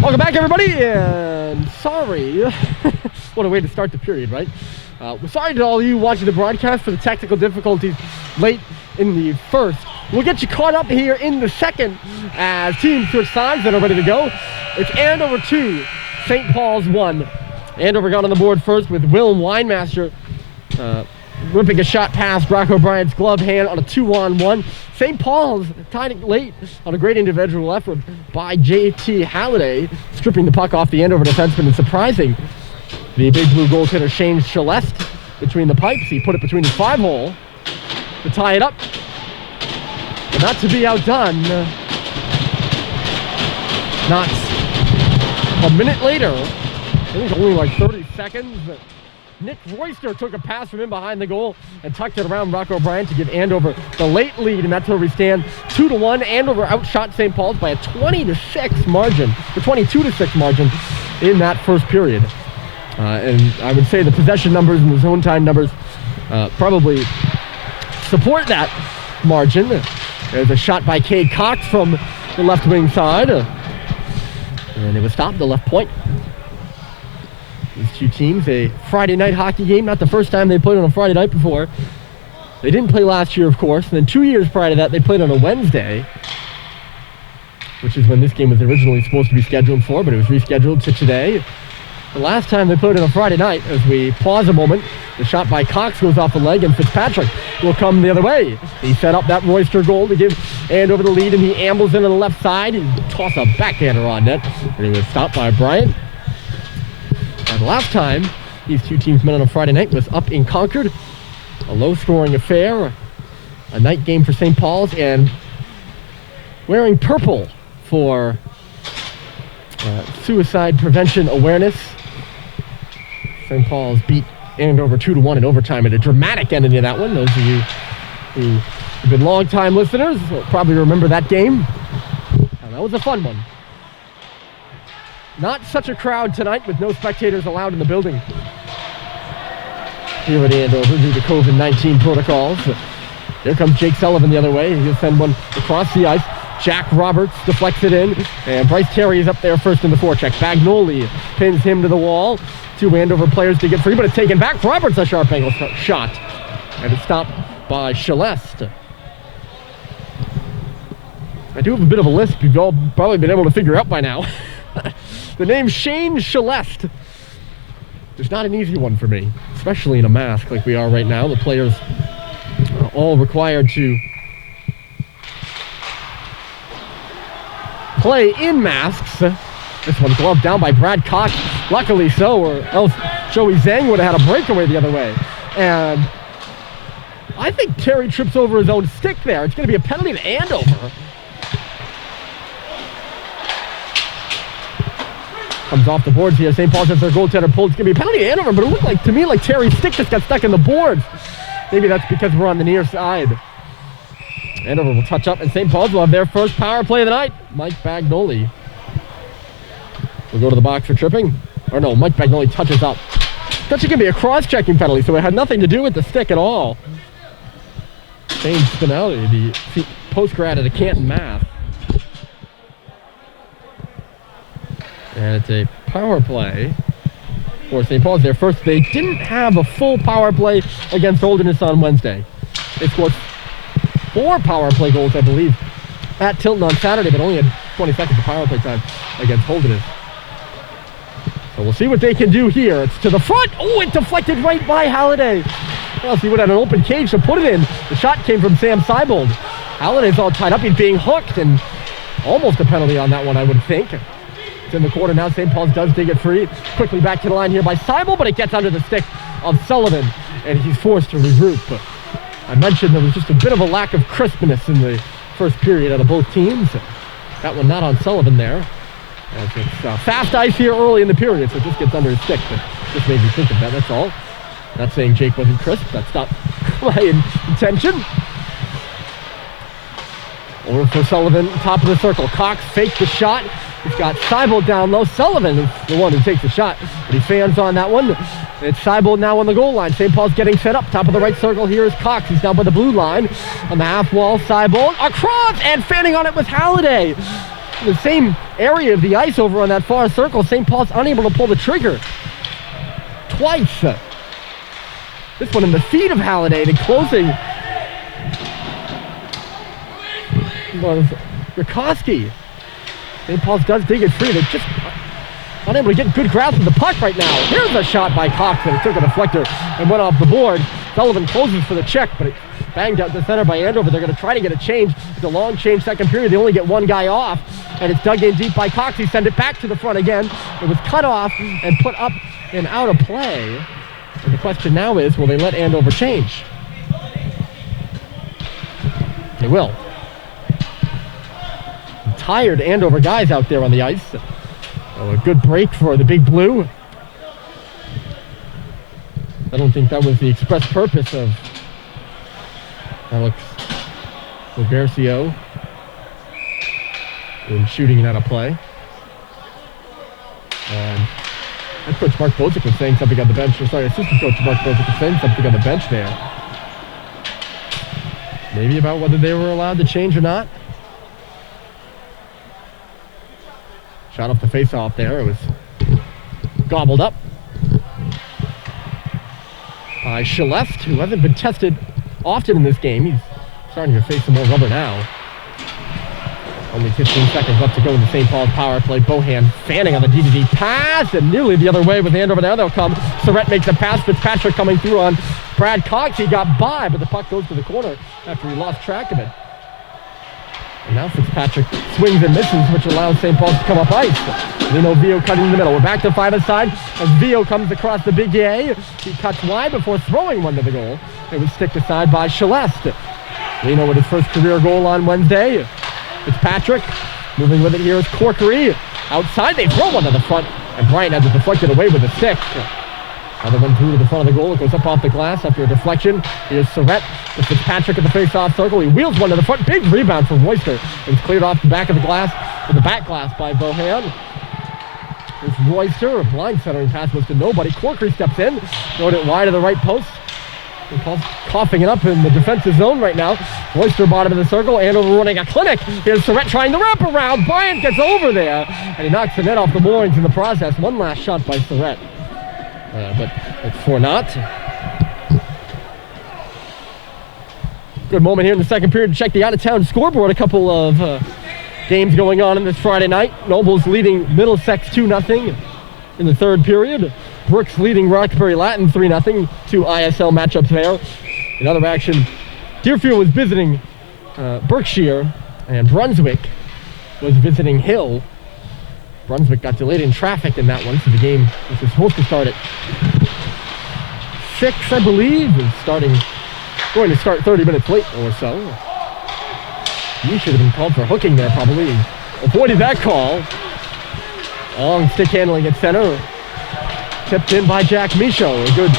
Welcome back, everybody, and sorry, what a way to start the period, right? We're sorry to all of you watching the broadcast for the technical difficulties late in the first. We'll get you caught up here in the second as teams switch sides and are ready to go. It's Andover 2, St. Paul's 1. Andover got on the board first with Will Winemaster ripping a shot past Brock O'Brien's glove hand on a 2-on-1. St. Paul's tied it late on a great individual effort by J.T. Halliday, stripping the puck off the Andover defenseman and surprising the big blue goaltender Shane Celeste between the pipes. He put it between his 5-hole to tie it up. But not to be outdone. Not a minute later, I think only like 30 seconds, Nick Royster took a pass from in behind the goal and tucked it around Brock O'Brien to give Andover the late lead, and that's where we stand 2-1. Andover outshot St. Paul's by a 20-6 margin, or 22-6 margin in that first period. And I would say the possession numbers and the zone time numbers probably support that margin. There's a shot by Cade Cox from the left wing side, and it was stopped at the left point. These two teams, a Friday night hockey game, not the first time they played on a Friday night before. They didn't play last year, of course, and then 2 years prior to that, they played on a Wednesday, which is when this game was originally supposed to be scheduled for, but it was rescheduled to today. The last time they played on a Friday night, as we pause a moment, the shot by Cox goes off the leg, and Fitzpatrick will come the other way. He set up that Royster goal to give Andover the lead, and he ambles in on the left side and toss a backhander on net, and he was stopped by Bryant. The last time these two teams met on a Friday night was up in Concord. A low-scoring affair, a night game for St. Paul's, and wearing purple for suicide prevention awareness. St. Paul's beat Andover 2-1 in overtime at a dramatic ending to that one. Those of you who have been long-time listeners will probably remember that game. That was a fun one. Not such a crowd tonight, with no spectators allowed in the building here at Andover due to COVID-19 protocols. Here comes Jake Sullivan the other way. He'll send one across the ice. Jack Roberts deflects it in, and Bryce Terry is up there first in the forecheck. Bagnoli pins him to the wall. Two Andover players to get free, but it's taken back. Roberts a sharp angle shot, and it's stopped by Celeste. I do have a bit of a lisp you've all probably been able to figure out by now. The name Shane Celeste is not an easy one for me, especially in a mask like we are right now. The players are all required to play in masks. This one gloved down by Brad Cox, luckily so, or else Joey Zhang would have had a breakaway the other way. And I think Terry trips over his own stick there. It's going to be a penalty to Andover. Comes off the boards here. St. Paul's has their goaltender pulled. It's going to be a penalty to Andover, but it looked like, to me, like Terry's stick just got stuck in the boards. Maybe that's because we're on the near side. Andover will touch up, and St. Paul's will have their first power play of the night. Mike Bagnoli will go to the box for tripping. Or no, Mike Bagnoli touches up. That's going to be a cross-checking penalty, so it had nothing to do with the stick at all. Shane Spinelli, the post-grad at Canton, Math. And it's a power play for St. Paul's. Their first. They didn't have a full power play against Holderness on Wednesday. They scored 4 power play goals, I believe, at Tilton on Saturday, but only had 20 seconds of power play time against Holderness. So we'll see what they can do here. It's to the front. Oh, it deflected right by Halliday. Well, he would have an open cage to put it in. The shot came from Sam Seibold. Halliday's all tied up. He's being hooked, and almost a penalty on that one, I would think. It's in the corner now. St. Paul's does dig it free. Quickly back to the line here by Seibold, but it gets under the stick of Sullivan, and he's forced to regroup. But I mentioned there was just a bit of a lack of crispness in the first period out of both teams. That one not on Sullivan there. As it's fast ice here early in the period, so it just gets under his stick. But just made me think of that, that's all. Not saying Jake wasn't crisp. That's not my intention. Over for Sullivan, top of the circle. Cox faked the shot. He's got Seibold down low. Sullivan is the one who takes the shot, but he fans on that one. It's Seibold now on the goal line. St. Paul's getting set up. Top of the right circle here is Cox. He's down by the blue line. On the half wall, Seibold across, and fanning on it was Halliday. in the same area of the ice over on that far circle. St. Paul's unable to pull the trigger twice. This one in the feet of Halliday, and closing was Rikoski. St. Paul's does dig it free. They're just unable to get good grasp of the puck right now. Here's a shot by Cox, and it took a deflector and went off the board. Sullivan closes for the check, but it banged out the center by Andover. They're going to try to get a change. It's a long change second period. They only get one guy off, and it's dug in deep by Cox. He sent it back to the front again. It was cut off and put up and out of play. And the question now is, will they let Andover change? They will. Tired Andover guys out there on the ice. Oh, a good break for the Big Blue. I don't think that was the express purpose of Alex Robercio in shooting it out of play. And head coach Mark Bozic was saying something on the bench. Sorry, assistant coach Mark Bozic was saying something on the bench there. Maybe about whether they were allowed to change or not. Shot off the face-off there. It was gobbled up by Shalest, who hasn't been tested often in this game. He's starting to face some more rubber now. Only 15 seconds left to go in the St. Paul's power play. Bohan fanning on the D-to-D pass, and nearly the other way with Andover. There they'll come. Surrett makes a pass. Fitzpatrick coming through on Brad Cox. He got by, but the puck goes to the corner after he lost track of it. And now Fitzpatrick swings and misses, which allows St. Paul's to come up ice. Lino Vio cutting in the middle. We're back to 5-a-side as Vio comes across the big A. He cuts wide before throwing one to the goal. It was sticked aside by Shalest. Lino with his first career goal on Wednesday. Fitzpatrick moving with it here is Corkery. Outside, they throw one to the front, and Bryant had to deflect it away with a stick. Another one through to the front of the goal. It goes up off the glass after a deflection. Here's Surrett with Fitzpatrick at the face-off circle. He wheels one to the front. Big rebound from Royster. It's cleared off the back of the glass, or the back glass by Bohan. Here's Royster. A blind centering pass goes to nobody. Corkery steps in, throwing it wide of the right post. Paul's coughing it up in the defensive zone right now. Royster bottom of the circle. Andover running a clinic. Here's Surrett trying the wraparound. Bryant gets over there, and he knocks the net off the moorings in the process. One last shot by Surrett. But it's for naught. Good moment here in the second period to check the out-of-town scoreboard. A couple of games going on in this Friday night. Nobles leading Middlesex 2-0 in the third period. Brooks leading Roxbury Latin 3-0. Two ISL matchups there. In other action, Deerfield was visiting Berkshire, and Brunswick was visiting Hill. Brunswick got delayed in traffic in that one, so the game, which was supposed to start at 6, I believe, is going to start 30 minutes late or so. You should have been called for hooking there, probably. Avoided that call. Long stick handling at center. Tipped in by Jack Michaud. A good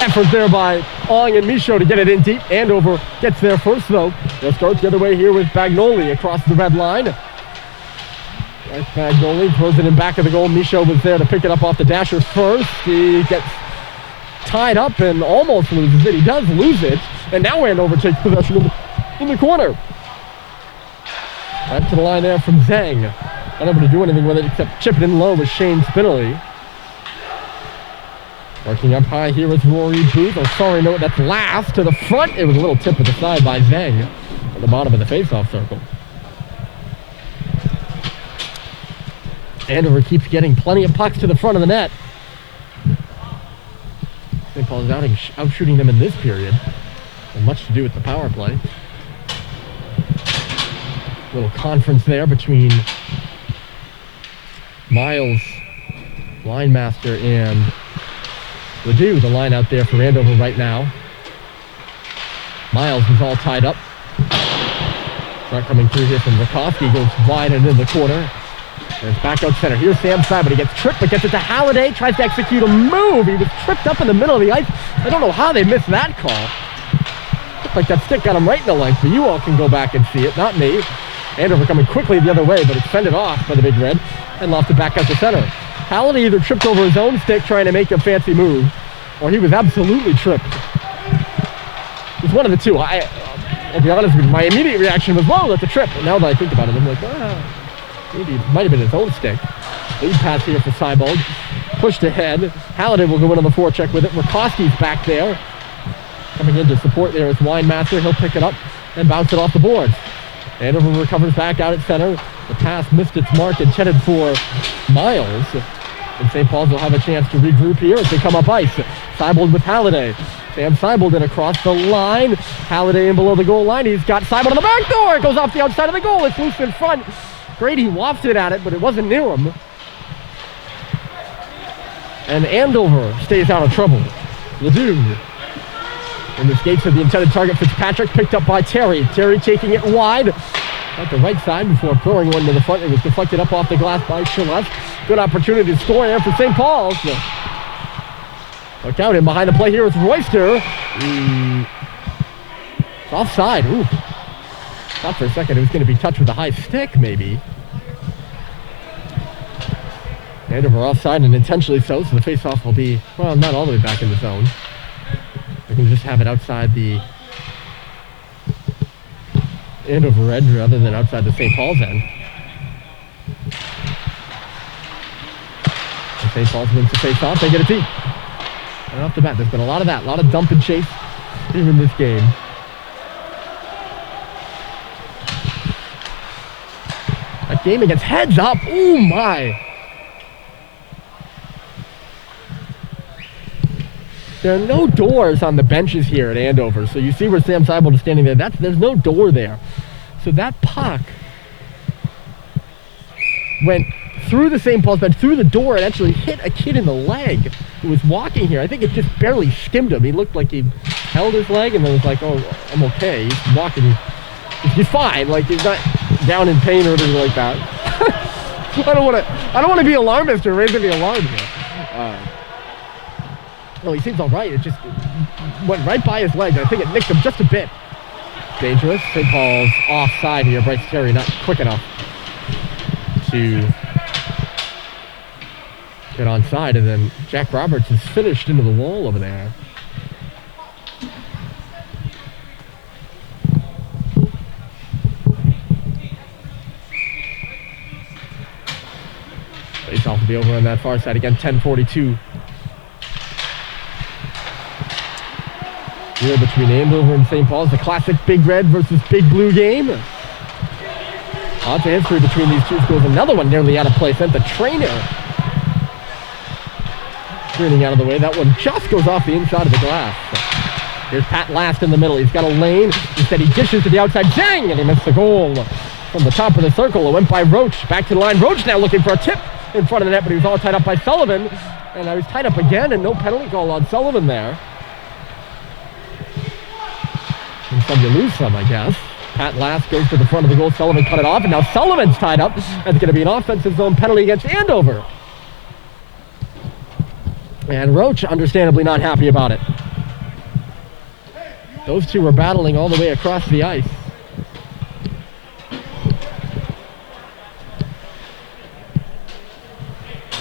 effort there by Ong and Michaud to get it in deep. Andover gets there first, though. They'll start the other way here with Bagnoli across the red line. Bagnoli throws it in back of the goal. Michaud was there to pick it up off the dasher first. He gets tied up and almost loses it. He does lose it. And now Andover takes possession in the corner. Right to the line there from Zhang. Unable to do anything with it except chip it in low with Shane Spinelli. Working up high here with Rory Booth. Oh, sorry, no, that's last to the front. It was a little tip at the side by Zhang at the bottom of the face-off circle. Andover keeps getting plenty of pucks to the front of the net. St. Paul is out shooting them in this period. And much to do with the power play. Little conference there between Miles, line master, and Ledoux, the line out there for Andover right now. Miles is all tied up. Start coming through here from Rikoski. Goes wide and in the corner. There's back out center. Here's Sam Side, but he gets tripped, but gets it to Halliday. Tries to execute a move. He was tripped up in the middle of the ice. I don't know how they missed that call. Looked like that stick got him right in the length, but you all can go back and see it, not me. Andover coming quickly the other way, but it's fended off by the Big Red and lofted back out to center. Halliday either tripped over his own stick trying to make a fancy move, or he was absolutely tripped. It's one of the two. I'll be honest with you, my immediate reaction was, whoa, that's a trip. And now that I think about it, I'm like, Maybe it might have been his own stick. Lead pass here for Seibold. Pushed ahead. Halliday will go in on the forecheck with it. Rakowski's back there. Coming in to support there is Winemaster. He'll pick it up and bounce it off the boards. Andover recovers back out at center. The pass missed its mark, intended for Miles. And St. Paul's will have a chance to regroup here as they come up ice. Seibold with Halliday. Sam Seibold in across the line. Halliday in below the goal line. He's got Seibold on the back door. It goes off the outside of the goal. It's loose in front. Grady wafted at it, but it wasn't near him. And Andover stays out of trouble. Ledoux in the skates of the intended target. Fitzpatrick picked up by Terry. Terry taking it wide at the right side before throwing one to the front. It was deflected up off the glass by Shilef. Good opportunity to score there for St. Paul's. Look out, in behind the play here is Royster. It's offside. Ooh. Thought for a second it was going to be touched with a high stick, maybe. Andover offside, and intentionally so the face-off will be, well, not all the way back in the zone. We can just have it outside the Andover end rather than outside the St. Paul's end. And St. Paul's wins the face-off. They get a tee. And off the bat, there's been a lot of that, a lot of dump and chase here in this game. That game against Heads Up. Oh my! There are no doors on the benches here at Andover. So you see where Sam Seibold is standing there. There's no door there. So that puck went through the St. Paul's bench, through the door, and actually hit a kid in the leg who was walking here. I think it just barely skimmed him. He looked like he held his leg and then was like, oh, I'm okay. He's walking. He's fine. Like, he's not down in pain or anything like that. I don't want to be alarmist or raise any alarm here. Well, he seems all right. It just went right by his leg. I think it nicked him just a bit. Dangerous. St. Paul's offside here. Bryce Terry not quick enough to get onside. And then Jack Roberts is finished into the wall over there. Face-off will be over on that far side again. 10:42. Here between Andover and St. Paul's, the classic Big Red versus Big Blue game. Lots of history between these two schools. Another one nearly out of play. Sent the trainer screening out of the way. That one just goes off the inside of the glass. Here's Pat Last in the middle. He's got a lane. Instead he dishes to the outside. Zang! And he missed the goal from the top of the circle. It went by Roach. Back to the line. Roach now looking for a tip in front of the net, but he was all tied up by Sullivan. And I was tied up again, and no penalty call on Sullivan there. And some you lose some, I guess. Pat Last goes to the front of the goal. Sullivan cut it off, and now Sullivan's tied up. And it's going to be an offensive zone penalty against Andover. And Roach, understandably not happy about it. Those two were battling all the way across the ice.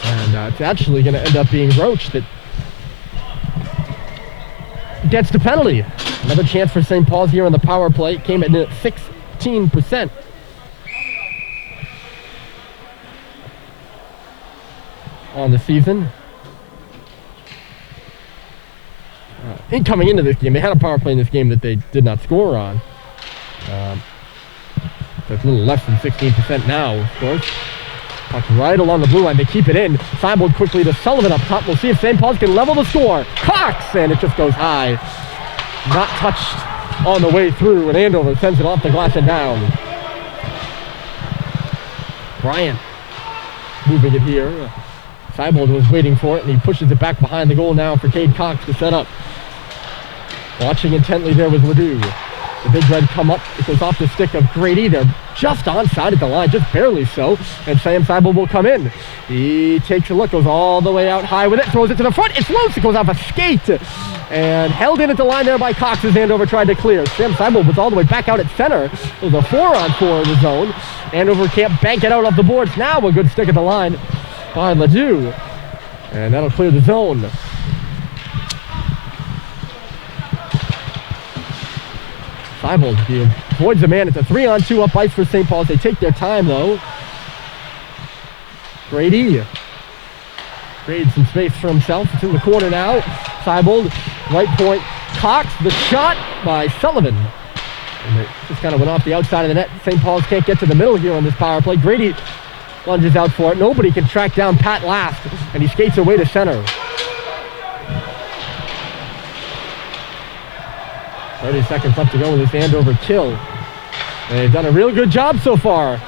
And it's actually going to end up being Roach that gets the penalty. Another chance for St. Paul's here on the power play. It came in at 16%. On the season. Coming into this game, they had a power play in this game that they did not score on. So it's a little less than 16% now, of course. Puck right along the blue line. They keep it in. Seibold quickly to Sullivan up top. We'll see if St. Paul's can level the score. Cox! And it just goes high. Not touched on the way through, and Andover sends it off the glass and down. Bryant moving it here. Seibold was waiting for it, and he pushes it back behind the goal now for Cade Cox to set up. Watching intently there was Ledoux. The Big Red come up. It goes off the stick of Grady. They're just onside at the line, just barely so. And Sam Seibold will come in. He takes a look, goes all the way out high with it, throws it to the front. It's loose. It goes off a skate. And held in at the line there by Cox as Andover tried to clear. Sam Seibold was all the way back out at center. It was a 4-on-4 in the zone. Andover can't bank it out off the boards. Now a good stick at the line by Ledoux. And that'll clear the zone. Seibold, he avoids the man. It's a 3-on-2 up ice for St. Paul's. They take their time, though. Grady created some space for himself. It's in the corner now. Seibold, right point, Cox, the shot by Sullivan. And it just kind of went off the outside of the net. St. Paul's can't get to the middle here on this power play. Grady lunges out for it. Nobody can track down Pat Last, and he skates away to center. 30 seconds left to go with this Andover kill. And they've done a real good job so far.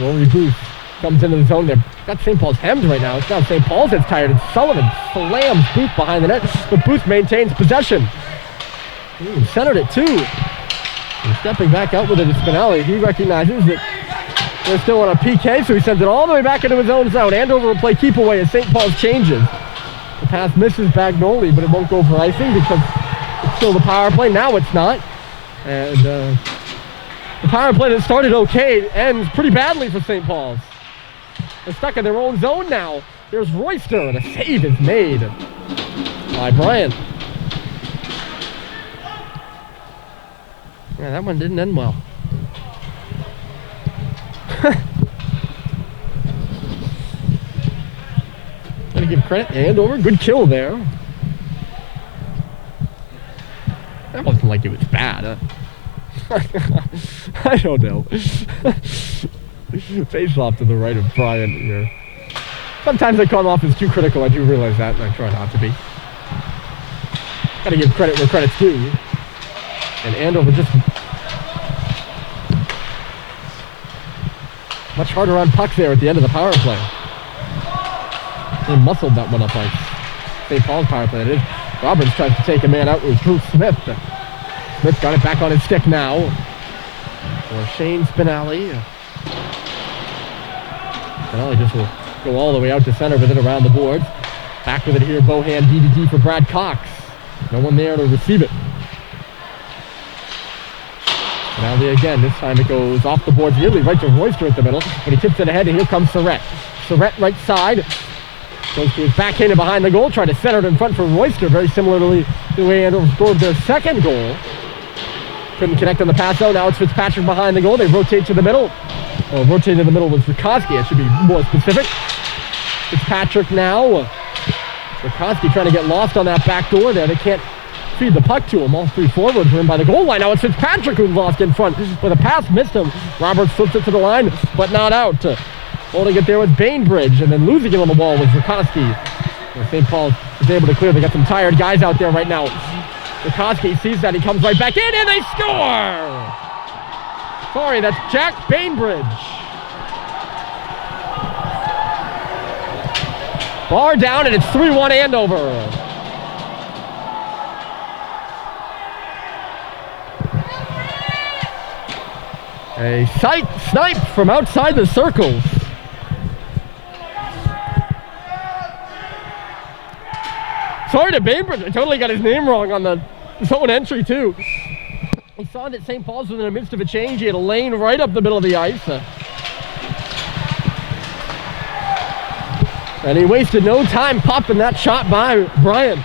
Rory Booth comes into the zone there. Got St. Paul's hemmed right now. It's now St. Paul's that's tired. And Sullivan slams Booth behind the net, but Booth maintains possession. He centered it too. And stepping back out with it is Spinelli. He recognizes that they're still on a PK, so he sends it all the way back into his own zone. Andover will play keep away as St. Paul's changes. The pass misses Bagnoli, but it won't go for icing because it's still the power play. Now it's not. And the power play that started okay ends pretty badly for St. Paul's. They're stuck in their own zone now. There's Royster, and a save is made by Bryant. Yeah, that one didn't end well. Gotta give credit to Andover. Good kill there. That wasn't like it was bad, huh? I don't know. Face off to the right of Bryant here. Sometimes I come off as too critical. I do realize that, and I try not to be. Gotta give credit where credit's due. And Andover just much harder on pucks there at the end of the power play. They muscled that one up like St. Paul's power play. It is. Roberts tries to take a man out with Drew Smith. Smith got it back on his stick now. For Shane Spinelli. Spinelli just will go all the way out to center with it around the boards. Back with it here, Bohan D for Brad Cox. No one there to receive it. Spinelli again, this time it goes off the boards nearly right to Royster at the middle, but he tips it ahead and here comes Surrett. Surrett right side. Goes to his backhander behind the goal, trying to center it in front for Royster, very similarly to the way Andover scored their second goal. Couldn't connect on the pass though. Now it's Fitzpatrick behind the goal. They rotate to the middle. Well, rotating to the middle was Rikoski. It should be more specific. Fitzpatrick now. Rikoski trying to get lost on that back door there. They can't feed the puck to him. All three forwards are in by the goal line. Now it's Fitzpatrick who's lost in front. With a pass missed him. Roberts flips it to the line, but not out. Holding it there with Bainbridge, and then losing it on the wall was Rikoski. St. Paul is able to clear. They got some tired guys out there right now. Rikoski sees that. He comes right back in, and they score! Sorry, that's Jack Bainbridge. Bar down, and it's 3-1 Andover. A snipe from outside the circles. Sorry to Bainbridge, I totally got his name wrong on the zone entry too. He saw that St. Paul's was in the midst of a change. He had a lane right up the middle of the ice. And he wasted no time popping that shot by Bryant.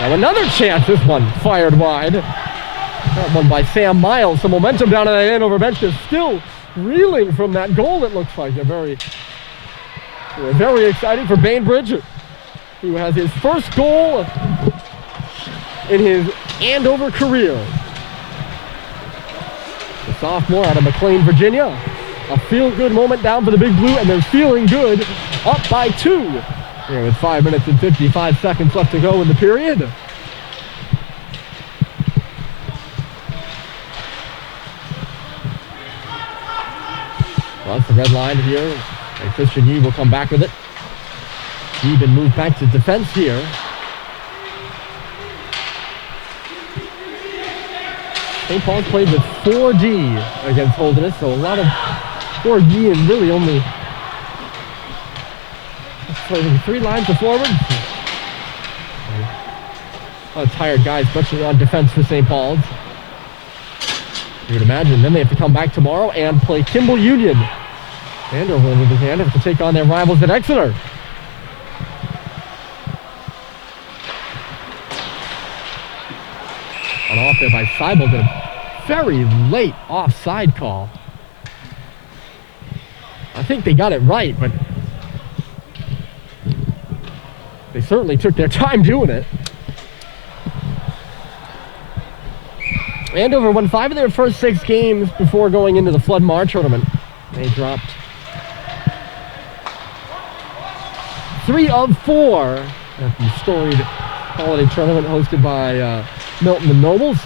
Now another chance, this one fired wide. That one by Sam Miles. The momentum down on the Andover bench is still reeling from that goal, it looks like. They're very exciting for Bainbridge, who has his first goal in his Andover career. The sophomore out of McLean, Virginia. A feel-good moment down for the Big Blue, and they're feeling good, up by 2. Here with 5 minutes and 55 seconds left to go in the period. Well, that's the red line here. And Christian Yee will come back with it. Yee been moved back to defense here. St. Paul's played with 4D against Holderness, so a lot of 4D and really only 3 lines of forward. A lot of tired guys, especially on defense for St. Paul's. You would imagine then they have to come back tomorrow and play Kimball Union. Andover with his hand have to take on their rivals at Exeter. On off there by Seibel. very late offside call. I think they got it right, but they certainly took their time doing it. Andover won 5 of their first 6 games before going into the Flood Mar tournament. They dropped 3 of 4 at the storied holiday tournament hosted by Milton and Nobles.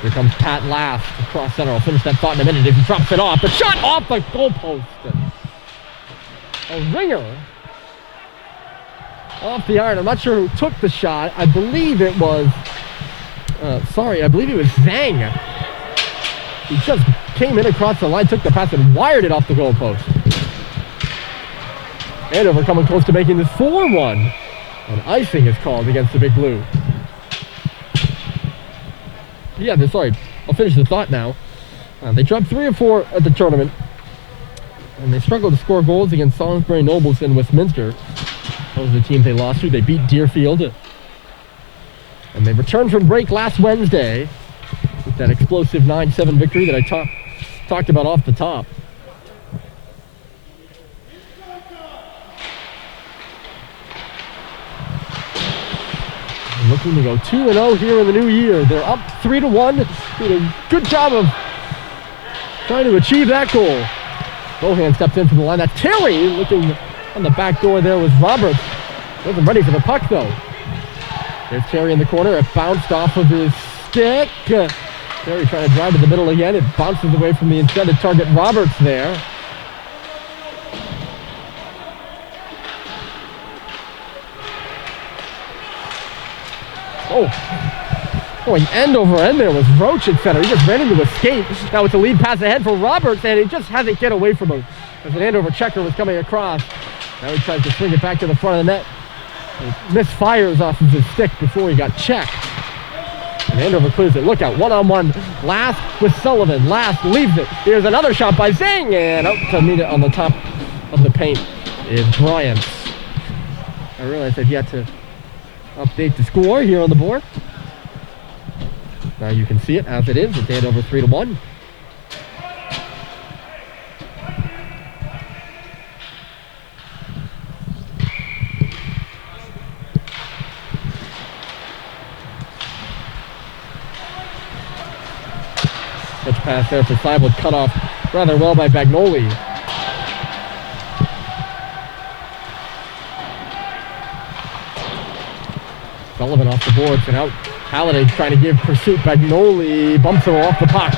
Here comes Pat Last across center. I'll finish that thought in a minute if he drops it off. The shot off the goalpost. A ringer off the iron. I'm not sure who took the shot. I believe it was, I believe it was Zhang. He just came in across the line, took the pass, and wired it off the goalpost. Andover coming close to making this 4-1. And icing is called against the Big Blue. Yeah, sorry, I'll finish the thought now. They dropped 3 of 4 at the tournament. And they struggled to score goals against Salisbury Nobles and Westminster. Those are the teams they lost to. They beat Deerfield. And they returned from break last Wednesday with that explosive 9-7 victory that I talked about off the top. Looking to go 2-0 here in the new year. They're up 3-1. Did a good job of trying to achieve that goal. Bohan steps in from the line. That's Terry looking on the back door there was Roberts. Wasn't ready for the puck though. There's Terry in the corner. It bounced off of his stick. Terry trying to drive to the middle again. It bounces away from the intended target, Roberts there. Oh, an Andover end there was Roach at center. He just ran into a skate. Now it's a lead pass ahead for Roberts, and he just has to get away from him as an Andover checker was coming across. Now he tries to swing it back to the front of the net. He misfires off of his stick before he got checked. And Andover clears it. Look out, one-on-one. Last with Sullivan. Last leaves it. Here's another shot by Zhang, and out to meet it on the top of the paint is Bryant. I realized I've yet to update the score here on the board. Now you can see it as it is. It's Andover 3-1. Switch pass there for Seibel, cut off rather well by Bagnoli. Sullivan off the boards and out. Halliday trying to give pursuit. Bagnoli bumps him off the puck.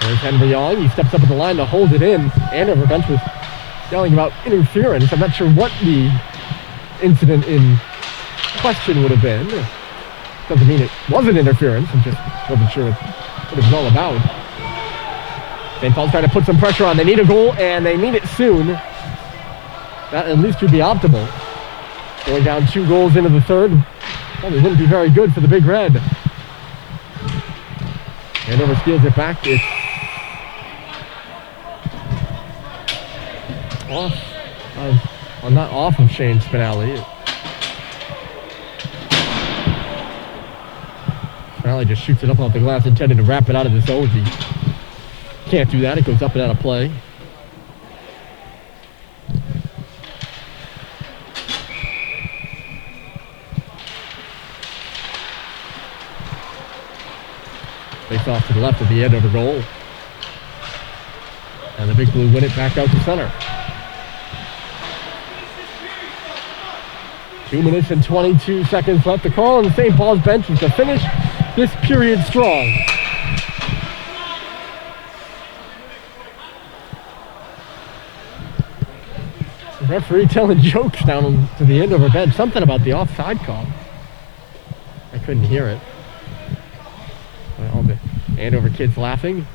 There's Henry Young. He steps up at the line to hold it in. Andover bench was yelling about interference. I'm not sure what the incident in question would have been. Doesn't mean it wasn't interference. I just wasn't sure what it was all about. St. Paul's trying to put some pressure on. They need a goal, and they need it soon. That at least would be optimal. Going down 2 goals into the third. Probably wouldn't be very good for the Big Red. Andover steals it back. It's off. Well, not off of Shane Spinelli. Spinelli just shoots it up off the glass, intending to wrap it out of the zone. He can't do that. It goes up and out of play. Face off to the left of the Andover goal. And the Big Blue win it back out to center. 2 minutes and 22 seconds left. The call on the St. Paul's bench is to finish this period strong. The referee telling jokes down to the Andover bench. Something about the offside call. I couldn't hear it. All the Andover kids laughing.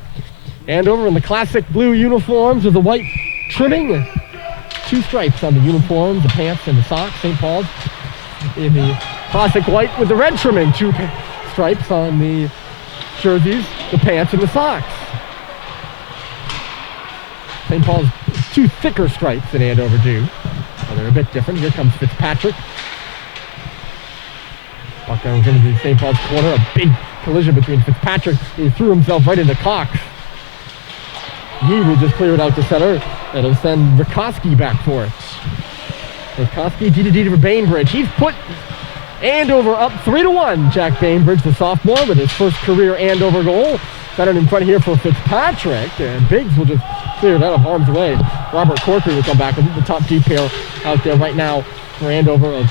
Andover in the classic blue uniforms with the white trimming. 2 stripes on the uniforms, the pants and the socks. St. Paul's in the classic white with the red trimming. 2 stripes on the jerseys, the pants and the socks. St. Paul's 2 thicker stripes than Andover do. So they're a bit different. Here comes Fitzpatrick. Walk down into the St. Paul's corner. A big collision between Fitzpatrick. He threw himself right into Cox. He will just clear it out to center. It'll send Rikoski back for it. Rikoski, D for Bainbridge. He's put Andover up 3-1. Jack Bainbridge, the sophomore, with his first career Andover goal. Centered in front here for Fitzpatrick. And Biggs will just clear it out of harm's way. Robert Corkery will come back with the top D pair out there right now for Andover of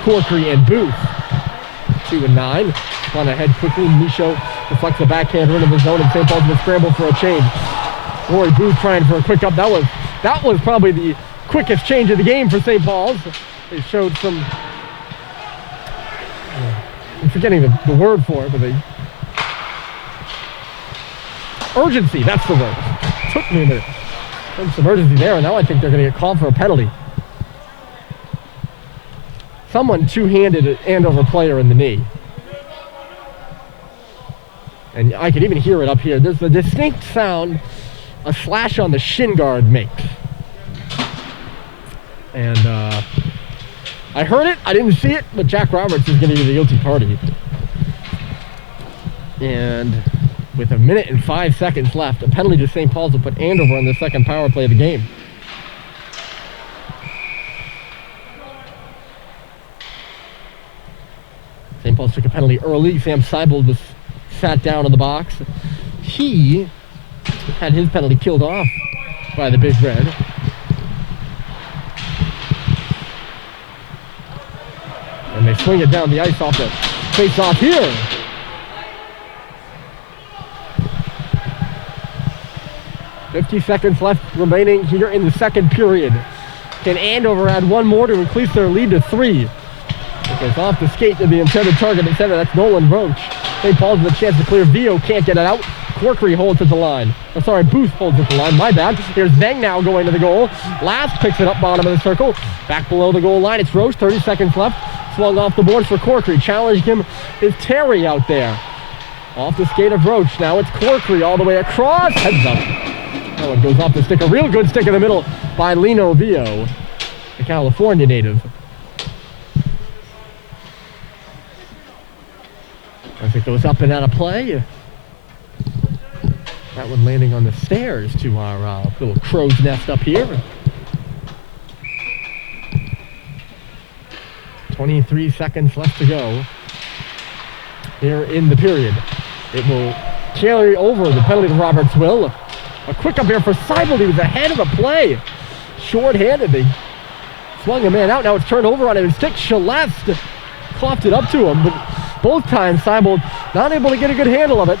Corkery and Booth. 2 and 9. Run ahead quickly. Michaud deflects the backhander into the zone, and St. Paul's going to scramble for a change. Rory Booth trying for a quick up. That was probably the quickest change of the game for St. Paul's. They showed some, I'm forgetting the word for it, but they, urgency, that's the word. Took me a minute. Some urgency there, and now I think they're going to get called for a penalty. Someone two-handed an Andover player in the knee. And I could even hear it up here. There's a distinct sound a slash on the shin guard makes. And I heard it, I didn't see it, but Jack Roberts is going to be the guilty party. And with 1 minute and 5 seconds left, a penalty to St. Paul's will put Andover on the second power play of the game. St. Paul's took a penalty early. Sam Seibold was sat down in the box. He had his penalty killed off by the Big Red. And they swing it down the ice off the face-off here. .50 seconds left remaining here in the second period. Can Andover add one more to increase their lead to 3? It goes off the skate to the intended target at center. That's Nolan Roach. St. Paul's with a chance to clear. Vio can't get it out. Corkery holds at the line. Oh, sorry, Booth holds at the line. My bad. Here's Zeng now going to the goal. Last picks it up bottom of the circle. Back below the goal line. It's Roach. 30 seconds left. Swung off the boards for Corkery. Challenged him is Terry out there. Off the skate of Roach. Now it's Corkery all the way across. Heads up. That one goes off the stick. A real good stick in the middle by Lino Vio, the California native. As it goes up and out of play. That one landing on the stairs to our little crow's nest up here. 23 seconds left to go here in the period. It will carry over. The penalty to Roberts will. A quick up here for Seibold. He was ahead of the play. Short-handed. They swung a man out. Now it's turned over on his stick. Celeste coughed it up to him, but both times Seibold not able to get a good handle of it.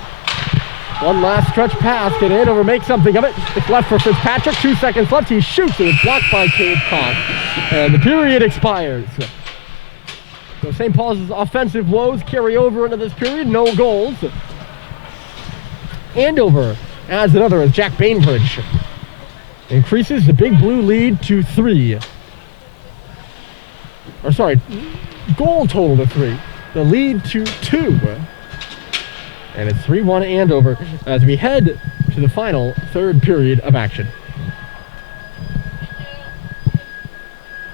One last stretch pass. Can Andover make something of it? It's left for Fitzpatrick. 2 seconds left. He shoots it. It's blocked by Cade Cox. And the period expires. So St. Paul's offensive woes carry over into this period. No goals. Andover adds another as Jack Bainbridge increases the Big Blue lead to 3. Or sorry, goal total to 3. The lead to 2. And it's 3-1 Andover as we head to the final third period of action.